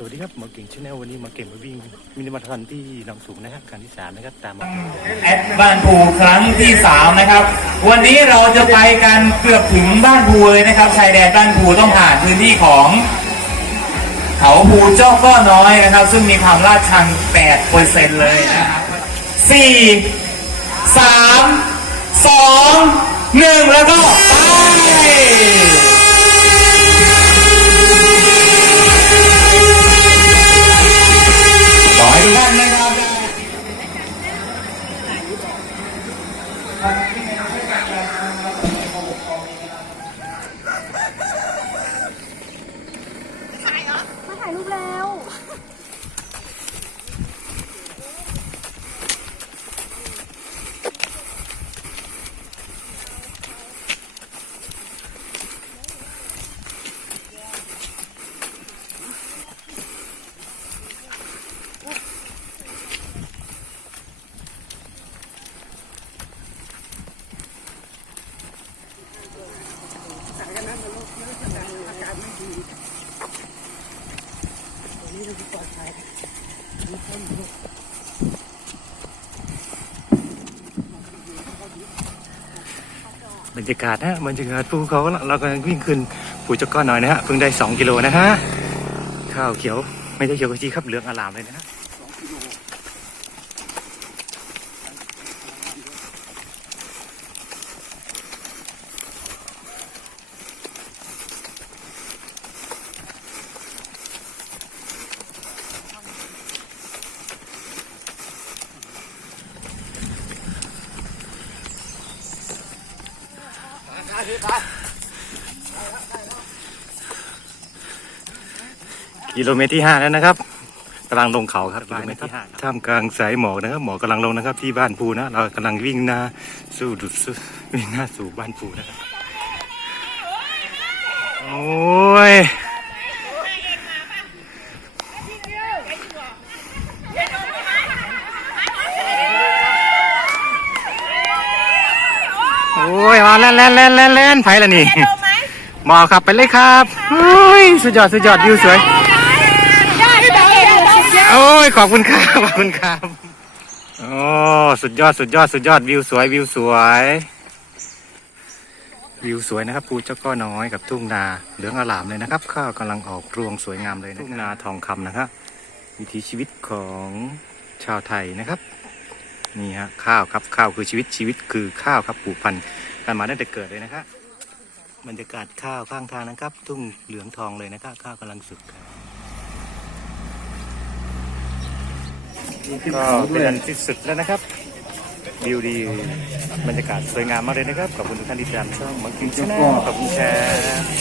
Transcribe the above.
สวัสดีครับหมอเก่งชาแนลวันนี้หมาเก่งมาวิ่งมินิมาราธอนที่หนองสูงนะครับครั้งที่สามนะครับตามมาแอดบ้านภูครั้งที่3นะครับ วันนี้เราจะไปกันเกือบถึงบ้านภูเลยนะครับชายแดนบ้านภูต้องผ่านพื้นที่ของเขาภูเจ้าก็น้อยนะครับ ซึ่งมีความลาดชัน8เปอร์เซ็นต์เลยนะครับ4 3 2 1 ถ่ายรูปแล้ว บรรยากาศนะบรรยากาศภูเขาเรากำลังวิ่งขึ้นภูจ้าก้อนหน่อยนะฮะเพิ่งได้ 2 กิโลนะฮะข้าวเขียวไม่ใช่เขียวกะจีครับเหลืองอลามเลยนะฮะ กิโลเมตรที่ห้าแล้วนะครับกำลังลงเขาครับกิโลเมตรที่ห้าท่ามกลางสายหมอกนะครับ หมอกกำลังลงนะครับ ที่บ้านภูนะ เรากำลังวิ่งหน้าสู้ดุดสู้วิ่งหน้าสู่บ้านภูนะครับ โอ้ย โอ้ยมาเล่นเล่นเล่นเล่นเล่นไผ่ละนี่หมอครับไปเลยครับโอ้ยสุดยอดสุดยอดวิวสวย โอ้ยขอบคุณครับขอบคุณครับโอ้สุดยอดสุดยอดสุดยอดวิวสวยวิวสวย วิวสวยนะครับภูเจ้าก้อน้อยกับทุ่งนาเหลืองอลามเลยนะครับข้าวกำลังออกรวงสวยงามเลยนะทุ่งนาทองคำนะครับวิถีชีวิตของชาวไทยนะครับ นี่ฮะข้าวครับข้าวคือชีวิตชีวิตคือข้าวครับปลูกพันธุ์กันมาตั้งแต่เกิดเลยนะครับบรรยากาศข้าวข้างทางนะครับ ทุ่งเหลืองทองเลยนะครับข้าวกำลังสุกครับก็เป็นอันที่สุดแล้วนะครับวิวดีบรรยากาศสวยงามมากเลยนะครับขอบคุณทุกท่านที่ติดตามช่องมังกินชาแนลขอบคุณแชร์